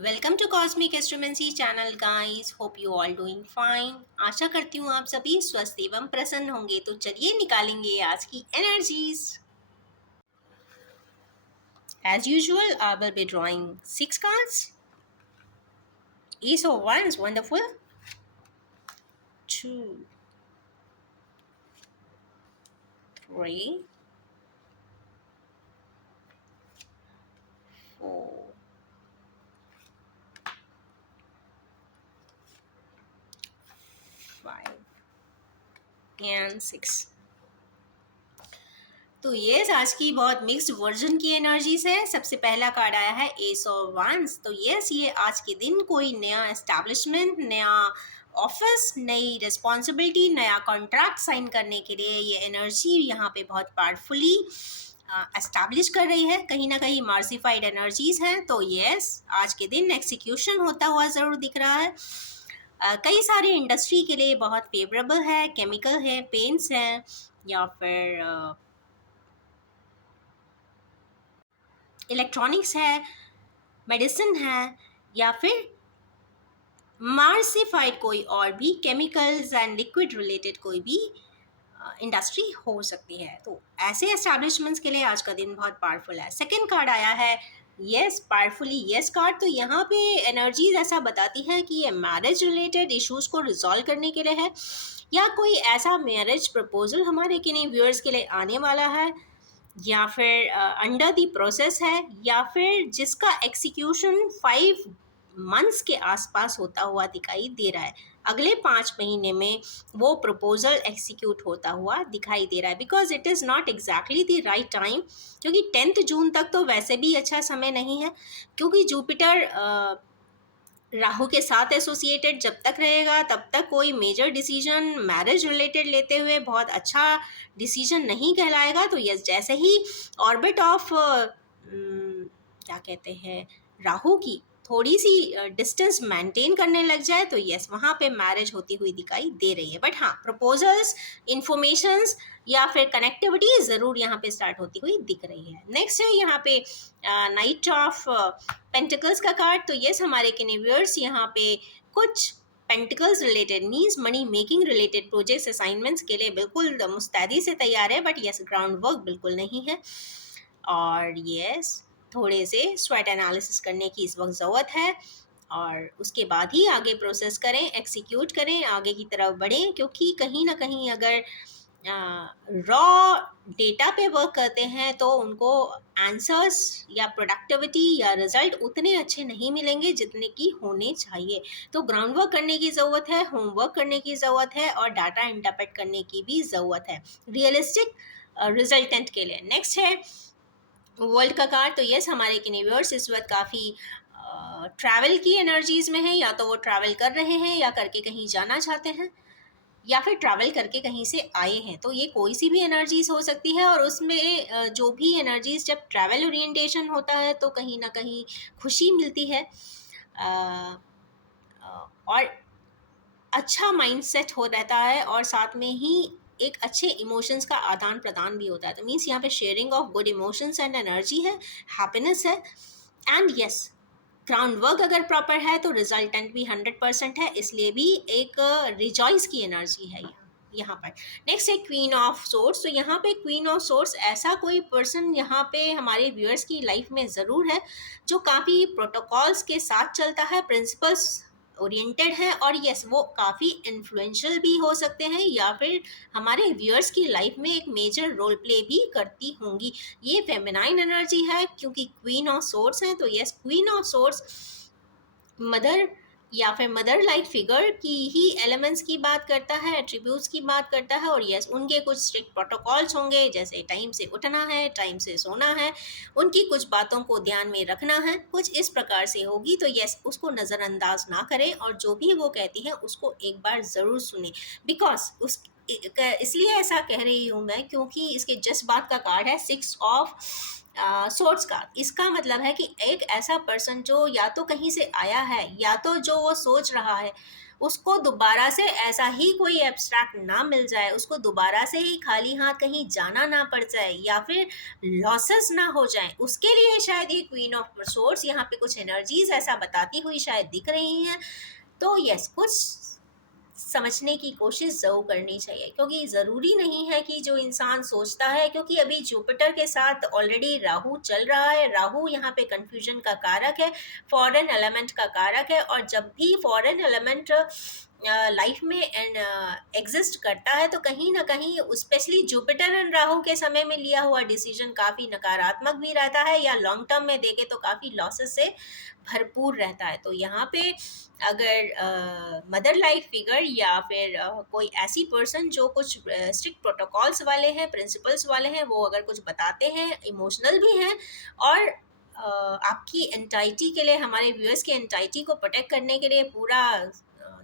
Welcome to cosmic astromancy channel guys. Hope you all doing fine. आशा करती हूँ आप सभी स्वस्थ एवं प्रसन्न होंगे। तो चलिए निकालेंगे आज की energies. As usual I will be drawing 6 cards. Ace of Wands, wonderful. 2, 3, 4, 5 and 6. तो ये आज की बहुत मिक्स्ड वर्जन की एनर्जीज है। सबसे पहला कार्ड आया है एस ऑफ वांस। तो ये आज के दिन कोई नया एस्टैब्लिशमेंट, नया ऑफिस, नई रिस्पॉन्सिबिलिटी, नया कॉन्ट्रैक्ट साइन करने के लिए ये एनर्जी यहाँ पे बहुत पावरफुली एस्टैब्लिश कर रही है। कहीं ना कहीं मार्सिफाइड एनर्जीज हैं। तो यस, आज के दिन एक्सिक्यूशन होता हुआ ज़रूर दिख रहा है। कई सारे इंडस्ट्री के लिए बहुत फेवरेबल है। केमिकल है, पेंट्स हैं, या फिर इलेक्ट्रॉनिक्स है, मेडिसिन है, या फिर मार्सिफाइड कोई और भी केमिकल्स एंड लिक्विड रिलेटेड कोई भी इंडस्ट्री हो सकती है। तो ऐसे एस्टैब्लिशमेंट्स के लिए आज का दिन बहुत पावरफुल है। सेकंड कार्ड आया है यस, पावरफुली यस कार्ड। तो यहाँ पे एनर्जीज ऐसा बताती हैं कि ये मैरिज रिलेटेड इश्यूज को रिजॉल्व करने के लिए है, या कोई ऐसा मैरिज प्रपोजल हमारे किन्हीं व्यूअर्स के लिए आने वाला है, या फिर अंडर द प्रोसेस है, या फिर जिसका एक्सिक्यूशन 5 मंथ्स के आसपास होता हुआ दिखाई दे रहा है। अगले 5 महीने में वो प्रपोजल एक्सिक्यूट होता हुआ दिखाई दे रहा है। Because it is not exactly the right time, क्योंकि 10 जून तक तो वैसे भी अच्छा समय नहीं है, क्योंकि जुपिटर राहु के साथ एसोसिएटेड जब तक रहेगा तब तक कोई मेजर डिसीजन मैरिज रिलेटेड लेते हुए बहुत अच्छा डिसीजन नहीं कहलाएगा। तो यस, जैसे ही ऑर्बिट ऑफ क्या कहते हैं, राहु की थोड़ी सी डिस्टेंस मेंटेन करने लग जाए, तो यस, वहाँ पे मैरिज होती हुई दिखाई दे रही है। बट हाँ, प्रपोजल्स, इंफॉर्मेशंस या फिर कनेक्टिविटी ज़रूर यहाँ पे स्टार्ट होती हुई दिख रही है। नेक्स्ट है यहाँ पे नाइट ऑफ पेंटिकल्स का कार्ड। तो यस, हमारे व्यूअर्स यहाँ पे कुछ pentacles related means money making related projects assignments के लिए बिल्कुल मुस्तैदी से तैयार है। बट यस, ग्राउंड वर्क बिल्कुल नहीं है। और यस, थोड़े से स्वेट एनालिसिस करने की इस वक्त ज़रूरत है, और उसके बाद ही आगे प्रोसेस करें, एक्सिक्यूट करें, आगे की तरफ बढ़ें। क्योंकि कहीं ना कहीं अगर रॉ डेटा पे वर्क करते हैं तो उनको आंसर्स या प्रोडक्टिविटी या रिजल्ट उतने अच्छे नहीं मिलेंगे जितने की होने चाहिए। तो ग्राउंड वर्क करने की ज़रूरत है, होमवर्क करने की ज़रूरत है, और डाटा इंटरप्रेट करने की भी ज़रूरत है रियलिस्टिक रिजल्टेंट के लिए। नेक्स्ट है वर्ल्ड का कार्ड। तो यस, हमारे व्यूअर्स इस वक्त काफ़ी ट्रैवल की एनर्जीज में है, या तो वो ट्रैवल कर रहे हैं, या करके कहीं जाना चाहते हैं, या फिर ट्रैवल करके कहीं से आए हैं। तो ये कोई सी भी एनर्जीज हो सकती है, और उसमें जो भी एनर्जीज, जब ट्रैवल ओरिएंटेशन होता है तो कहीं ना कहीं खुशी मिलती है, और अच्छा माइंडसेट हो रहता है, और साथ में ही एक अच्छे इमोशंस का आदान प्रदान भी होता है। तो मीन्स यहाँ पे sharing of good emotions and energy है, हैप्पीनेस है। एंड यस, ग्राउंड वर्क अगर प्रॉपर है तो रिजल्टेंट भी 100% है, इसलिए भी एक रिजॉइस की एनर्जी है यहाँ पर। नेक्स्ट है क्वीन ऑफ सोर्स। तो यहाँ पे क्वीन ऑफ सोर्स, ऐसा कोई पर्सन यहाँ पे हमारे व्यूअर्स की लाइफ में ज़रूर है जो काफ़ी प्रोटोकॉल्स के साथ चलता है, प्रिंसिपल्स ओरिएंटेड है, और यस, वो काफ़ी इन्फ्लुएंशियल भी हो सकते हैं, या फिर हमारे व्यूअर्स की लाइफ में एक मेजर रोल प्ले भी करती होंगी। ये फेमिनाइन एनर्जी है क्योंकि क्वीन ऑफ सोर्स है। तो yes, queen of source mother या फिर मदर लाइक फिगर की ही एलिमेंट्स की बात करता है, एट्रीब्यूट्स की बात करता है, और यस, उनके कुछ स्ट्रिक्ट प्रोटोकॉल्स होंगे, जैसे टाइम से उठना है, टाइम से सोना है, उनकी कुछ बातों को ध्यान में रखना है, कुछ इस प्रकार से होगी। तो यस, उसको नज़रअंदाज ना करें, और जो भी वो कहती है उसको एक बार ज़रूर सुने। बिकॉज उस इसलिए ऐसा कह रही हूँ मैं क्योंकि इसके जस्ट बाद का कार्ड है 6 ऑफ सोर्स का, इसका मतलब है कि एक ऐसा पर्सन जो या तो कहीं से आया है या तो जो वो सोच रहा है उसको दोबारा से ऐसा ही कोई एब्स्ट्रैक्ट ना मिल जाए, उसको दोबारा से ही खाली हाथ कहीं जाना ना पड़ जाए या फिर लॉसेस ना हो जाए, उसके लिए शायद ये क्वीन ऑफ सोर्स यहाँ पे कुछ एनर्जीज ऐसा बताती हुई शायद दिख रही हैं। तो यस, कुछ समझने की कोशिश ज़रूर करनी चाहिए, क्योंकि ज़रूरी नहीं है कि जो इंसान सोचता है, क्योंकि अभी जुपिटर के साथ ऑलरेडी राहु चल रहा है, राहु यहाँ पे कंफ्यूजन का कारक है, फॉरेन एलिमेंट का कारक है, और जब भी फॉरेन एलिमेंट लाइफ में एग्जिस्ट करता है तो कहीं ना कहीं स्पेशली जुपिटर एंड राहु के समय में लिया हुआ डिसीजन काफ़ी नकारात्मक भी रहता है, या लॉन्ग टर्म में देखे तो काफ़ी लॉसेस से भरपूर रहता है। तो यहाँ पे अगर मदर लाइफ फिगर या फिर कोई ऐसी पर्सन जो कुछ स्ट्रिक्ट प्रोटोकॉल्स वाले हैं, प्रिंसिपल्स वाले हैं, वो अगर कुछ बताते हैं, इमोशनल भी हैं, और आपकी एंटाइटी के लिए, हमारे व्यूअर्स की एंटाइटी को प्रोटेक्ट करने के लिए पूरा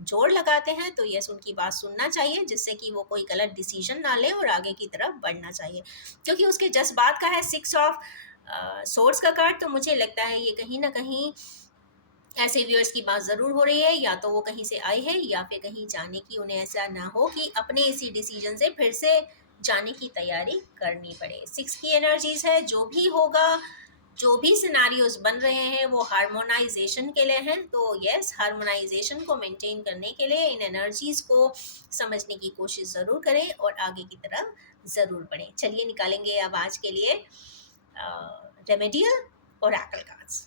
जोर लगाते हैं, तो यस, उनकी बात सुनना चाहिए, जिससे कि वो कोई गलत डिसीजन ना ले और आगे की तरफ बढ़ना चाहिए, क्योंकि उसके जज्बात का है 6 ऑफ सोर्स का कार्ड। तो मुझे लगता है ये कहीं ना कहीं ऐसे व्यूअर्स की बात ज़रूर हो रही है, या तो वो कहीं से आए हैं या फिर कहीं जाने की उन्हें ऐसा ना हो कि अपने इसी डिसीजन से फिर से जाने की तैयारी करनी पड़े। 6 की एनर्जीज है, जो भी होगा, जो भी सिनारियोज बन रहे हैं वो हार्मोनाइजेशन के लिए हैं। तो यस, हार्मोनाइजेशन को मेंटेन करने के लिए इन एनर्जीज को समझने की कोशिश ज़रूर करें और आगे की तरफ ज़रूर बढ़ें। चलिए निकालेंगे अब आज के लिए रेमेडियल ओरेकल कार्ड्स।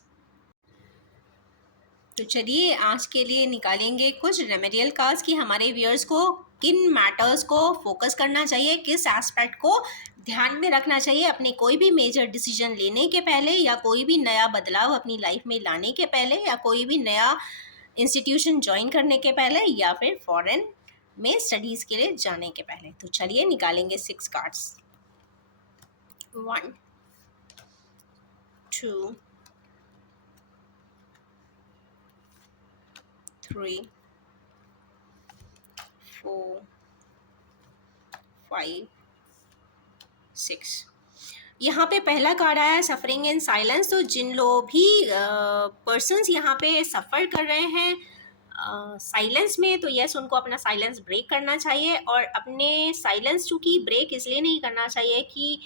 तो चलिए आज के लिए निकालेंगे कुछ रेमेडियल कार्ड्स कि हमारे व्यूअर्स को किन मैटर्स को फोकस करना चाहिए, किस एस्पेक्ट को ध्यान में रखना चाहिए अपने कोई भी मेजर डिसीजन लेने के पहले, या कोई भी नया बदलाव अपनी लाइफ में लाने के पहले, या कोई भी नया इंस्टीट्यूशन ज्वाइन करने के पहले, या फिर फॉरेन में स्टडीज़ के लिए जाने के पहले। तो चलिए निकालेंगे 6 कार्ड्स। 1 2 3 4 5 6। यहाँ पे पहला कार्ड आया है सफरिंग इन साइलेंस। तो जिन लोग भी पर्सन्स यहाँ पे सफ़र कर रहे हैं साइलेंस में, तो यस, उनको अपना साइलेंस ब्रेक करना चाहिए। और अपने साइलेंस चूँकि ब्रेक इसलिए नहीं करना चाहिए कि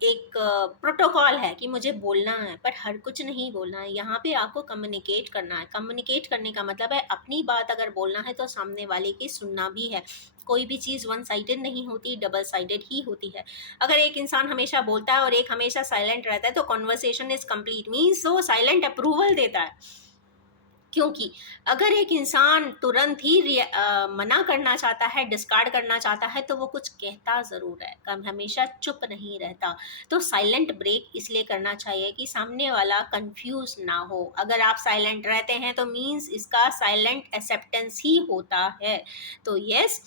एक प्रोटोकॉल है कि मुझे बोलना है, पर हर कुछ नहीं बोलना है। यहाँ पे आपको कम्युनिकेट करना है। कम्युनिकेट करने का मतलब है अपनी बात अगर बोलना है तो सामने वाले की सुनना भी है। कोई भी चीज़ वन साइडेड नहीं होती, डबल साइडेड ही होती है। अगर एक इंसान हमेशा बोलता है और एक हमेशा साइलेंट रहता है तो कॉन्वर्सेशन इज कंप्लीट, मीन्स वो साइलेंट अप्रूवल देता है। क्योंकि अगर एक इंसान तुरंत ही मना करना चाहता है, डिस्कार्ड करना चाहता है, तो वो कुछ कहता ज़रूर है, कम हमेशा चुप नहीं रहता। तो साइलेंट ब्रेक इसलिए करना चाहिए कि सामने वाला कंफ्यूज ना हो। अगर आप साइलेंट रहते हैं तो मीन्स इसका साइलेंट एक्सेप्टेंस ही होता है। तो यस,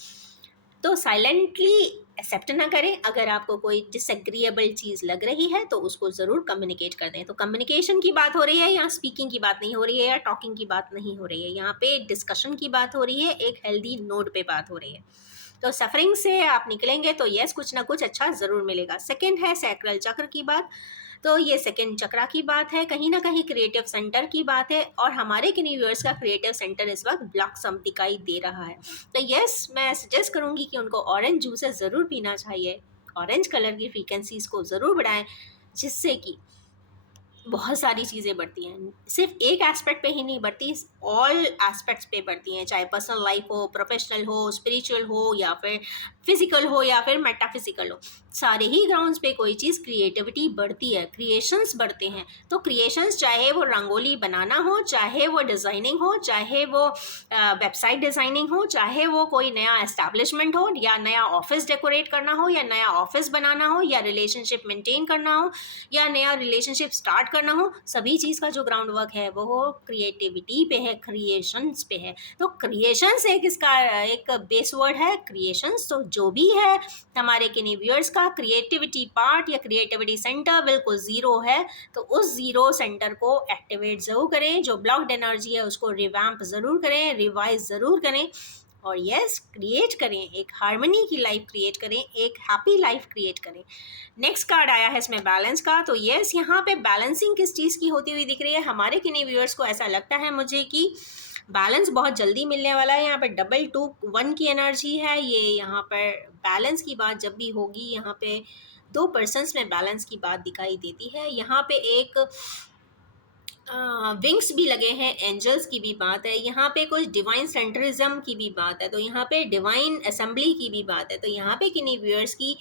तो साइलेंटली एक्सेप्ट ना करें। अगर आपको कोई डिसएग्रीएबल चीज़ लग रही है तो उसको ज़रूर कम्युनिकेट कर दें। तो कम्युनिकेशन की बात हो रही है, यहाँ स्पीकिंग की बात नहीं हो रही है या टॉकिंग की बात नहीं हो रही है, यहाँ पे डिस्कशन की बात हो रही है, एक हेल्दी नोट पे बात हो रही है। तो सफरिंग से आप निकलेंगे तो यस, कुछ ना कुछ अच्छा ज़रूर मिलेगा। सेकेंड है सैक्रल चक्र की बात। तो ये सेकेंड चक्रा की बात है, कहीं ना कहीं क्रिएटिव सेंटर की बात है, और हमारे किन्हीं व्यूअर्स का क्रिएटिव सेंटर इस वक्त ब्लॉक सम दिखाई दे रहा है। तो यस, मैं सजेस्ट करूँगी कि उनको ऑरेंज जूसेस ज़रूर पीना चाहिए, ऑरेंज कलर की फ्रीक्वेंसीज़ को ज़रूर बढ़ाएं, जिससे कि बहुत सारी चीज़ें बढ़ती हैं। सिर्फ एक एस्पेक्ट पे ही नहीं बढ़ती, ऑल एस्पेक्ट्स पे बढ़ती हैं, चाहे पर्सनल लाइफ हो, प्रोफेशनल हो, स्पिरिचुअल हो, या फिर फिजिकल हो, या फिर मेटाफिजिकल हो। सारे ही ग्राउंड्स पे कोई चीज़ क्रिएटिविटी बढ़ती है, क्रिएशंस बढ़ते हैं। तो क्रिएशंस चाहे वो रंगोली बनाना हो, चाहे वो डिज़ाइनिंग हो, चाहे वो वेबसाइट डिज़ाइनिंग हो, चाहे वो कोई नया एस्टैब्लिशमेंट हो, या नया ऑफिस डेकोरेट करना हो, या नया ऑफिस बनाना हो, या रिलेशनशिप मेंटेन करना हो, या नया रिलेशनशिप स्टार्ट करना हो, सभी चीज़ का जो ग्राउंड वर्क है वो क्रिएटिविटी पे है, क्रिएशंस पे है। तो क्रिएशंस एक इसका एक बेस वर्ड है, क्रिएशंस। तो जो भी है हमारे किन्हीं व्यूअर्स का क्रिएटिविटी पार्ट या क्रिएटिविटी सेंटर बिल्कुल ज़ीरो है, तो उस ज़ीरो सेंटर को एक्टिवेट ज़रूर करें। जो ब्लॉक्ड एनर्जी है उसको रिवैम्प ज़रूर करें, रिवाइज ज़रूर करें, और यस क्रिएट करें, एक हार्मनी की लाइफ क्रिएट करें, एक हैप्पी लाइफ क्रिएट करें। नेक्स्ट कार्ड आया है इसमें बैलेंस का। तो यस यहाँ पे बैलेंसिंग किस चीज़ की होती हुई दिख रही है, हमारे किन्हीं व्यूअर्स को ऐसा लगता है मुझे कि बैलेंस बहुत जल्दी मिलने वाला है। यहाँ पे 2-2-1 की एनर्जी है। ये यहाँ पर बैलेंस की बात जब भी होगी, यहाँ पे 2 पर्सन्स में बैलेंस की बात दिखाई देती है। यहाँ पे एक विंग्स भी लगे हैं, एंजल्स की भी बात है, यहाँ पे कुछ डिवाइन सेंट्रिज्म की भी बात है, तो यहाँ पे डिवाइन असेंबली की भी बात है। तो यहाँ पे किन्हीं व्यूअर्स की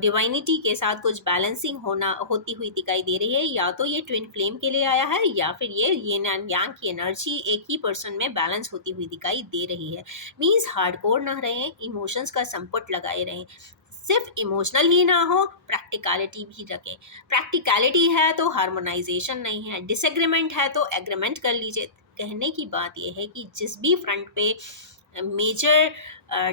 डिवाइनिटी के साथ कुछ बैलेंसिंग होती हुई दिखाई दे रही है। या तो ये ट्विन फ्लेम के लिए आया है, या फिर ये यिन एंड यांग की एनर्जी एक ही पर्सन में बैलेंस होती हुई दिखाई दे रही है। मीन्स हार्डकोर ना रहें, इमोशंस का संपुट लगाए रहें, सिर्फ इमोशनल ही ना हो, प्रैक्टिकलिटी भी रखें। प्रैक्टिकलिटी है तो हार्मोनाइजेशन नहीं है, डिसएग्रीमेंट है तो एग्रीमेंट कर लीजिए। कहने की बात यह है कि जिस भी फ्रंट पे मेजर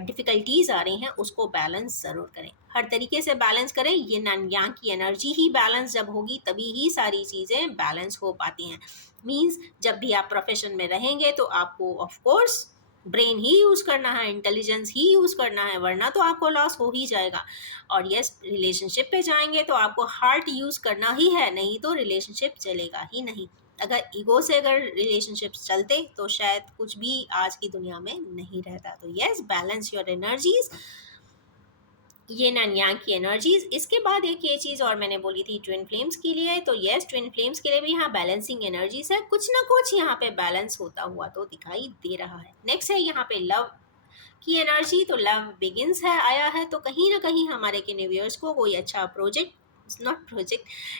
डिफ़िकल्टीज़ आ रही हैं उसको बैलेंस ज़रूर करें, हर तरीके से बैलेंस करें। यिन एंड यांग की एनर्जी ही बैलेंस जब होगी तभी ही सारी चीज़ें बैलेंस हो पाती हैं। मीन्स जब भी आप प्रोफेशन में रहेंगे तो आपको of course brain he use करना है, इंटेलिजेंस ही यूज़ करना है, वरना तो आपको लॉस हो ही जाएगा। और यस रिलेशनशिप पे जाएंगे तो आपको हार्ट यूज़ करना ही है, नहीं तो रिलेशनशिप चलेगा ही नहीं। अगर ईगो से अगर रिलेशनशिप्स चलते तो शायद कुछ भी आज की दुनिया में नहीं रहता। तो yes balance your energies, yin and yang की एनर्जीज। इसके बाद एक ये चीज़ और मैंने बोली थी ट्विन फ्लेम्स के लिए, तो यस ट्विन फ्लेम्स के लिए भी यहाँ बैलेंसिंग एनर्जीज है, कुछ ना कुछ यहाँ पे बैलेंस होता हुआ तो दिखाई दे रहा है। नेक्स्ट है यहाँ पे लव की एनर्जी। तो लव बिगिंस है आया है, तो कहीं ना कहीं हमारे के व्यूअर्स को कोई अच्छा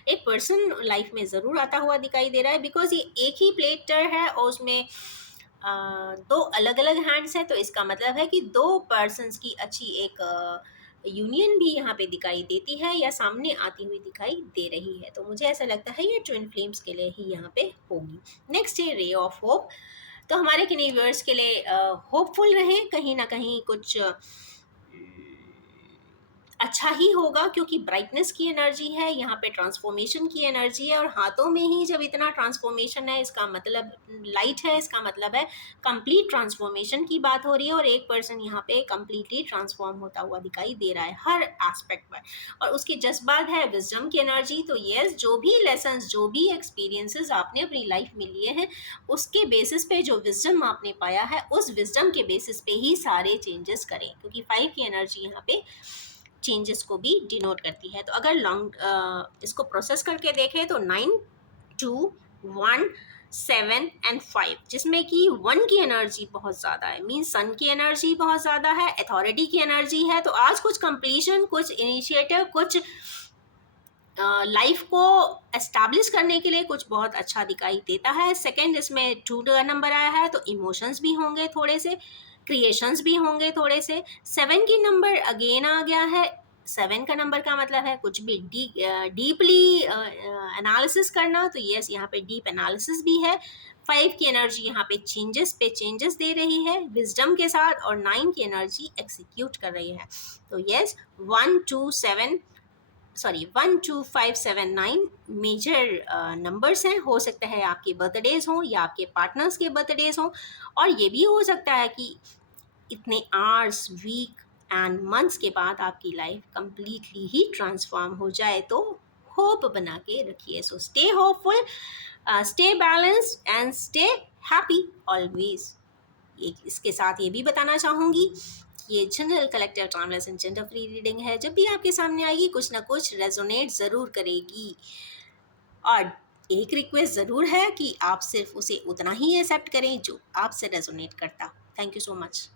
एक पर्सन लाइफ में ज़रूर आता हुआ दिखाई दे रहा है। बिकॉज ये एक ही प्लेटर है और उसमें दो अलग अलग हैंड्स हैं, तो इसका मतलब है कि दो पर्सन्स की अच्छी एक यूनियन भी यहाँ पे दिखाई देती है या सामने आती हुई दिखाई दे रही है। तो मुझे ऐसा लगता है ये ट्विन फ्लेम्स के लिए ही यहाँ पे होगी। नेक्स्ट है रे ऑफ होप। तो हमारे किन्हीं व्यूअर्स के लिए होपफुल रहें, कहीं ना कहीं कुछ अच्छा ही होगा, क्योंकि ब्राइटनेस की एनर्जी है, यहाँ पे ट्रांसफॉर्मेशन की एनर्जी है, और हाथों में ही जब इतना ट्रांसफॉर्मेशन है इसका मतलब लाइट है, इसका मतलब है कंप्लीट ट्रांसफॉर्मेशन की बात हो रही है। और एक पर्सन यहाँ पे कंप्लीटली ट्रांसफॉर्म होता हुआ दिखाई दे रहा है हर एस्पेक्ट पर। और उसके जस्ट बाद है विजडम की एनर्जी। तो यस जो भी लेसन्स, जो भी एक्सपीरियंसेस आपने अपनी लाइफ में लिए हैं, उसके बेसिस पे जो विजडम आपने पाया है, उस विजडम के बेसिस पे ही सारे चेंजेस करें, क्योंकि 5 की एनर्जी यहाँ पे चेंजेस को भी डिनोट करती है। तो अगर इसको प्रोसेस करके देखें तो 9, 2, 1, 7 एंड 5, जिसमें कि 1 की एनर्जी बहुत ज़्यादा है, मीन्स सन की एनर्जी बहुत ज़्यादा है, अथॉरिटी की एनर्जी है। तो आज कुछ कंप्लीशन, कुछ इनिशिएटिव, कुछ लाइफ को एस्टैब्लिश करने के लिए कुछ बहुत अच्छा दिखाई देता है। सेकंड इसमें 2 का नंबर आया है, तो इमोशंस भी होंगे थोड़े से, क्रिएशंस भी होंगे थोड़े से। 7 की नंबर अगेन आ गया है। 7 का नंबर का मतलब है कुछ भी डीपली एनालिसिस करना, तो यस यहाँ पे डीप एनालिसिस भी है। 5 की एनर्जी यहाँ पे चेंजेस दे रही है विजडम के साथ, और 9 की एनर्जी एक्सिक्यूट कर रही है। तो यस 1, 2, 5, 7, 9 मेजर नंबर्स हैं। हो सकता है आपके बर्थडेज हों या आपके पार्टनर्स के बर्थडेज हों, और ये भी हो सकता है कि इतने आवर्स, वीक एंड मंथ्स के बाद आपकी लाइफ कंप्लीटली ही ट्रांसफॉर्म हो जाए। तो होप बना के रखिए। So stay hopeful, stay balanced and stay happy always. इसके साथ ये भी बताना चाहूँगी, ये general collective timeless and gender free reading है। जब भी आपके सामने आएगी कुछ ना कुछ रेजोनेट ज़रूर करेगी, और एक रिक्वेस्ट ज़रूर है कि आप सिर्फ उसे उतना ही एक्सेप्ट करें जो आपसे रेजोनेट करता। Thank you so much.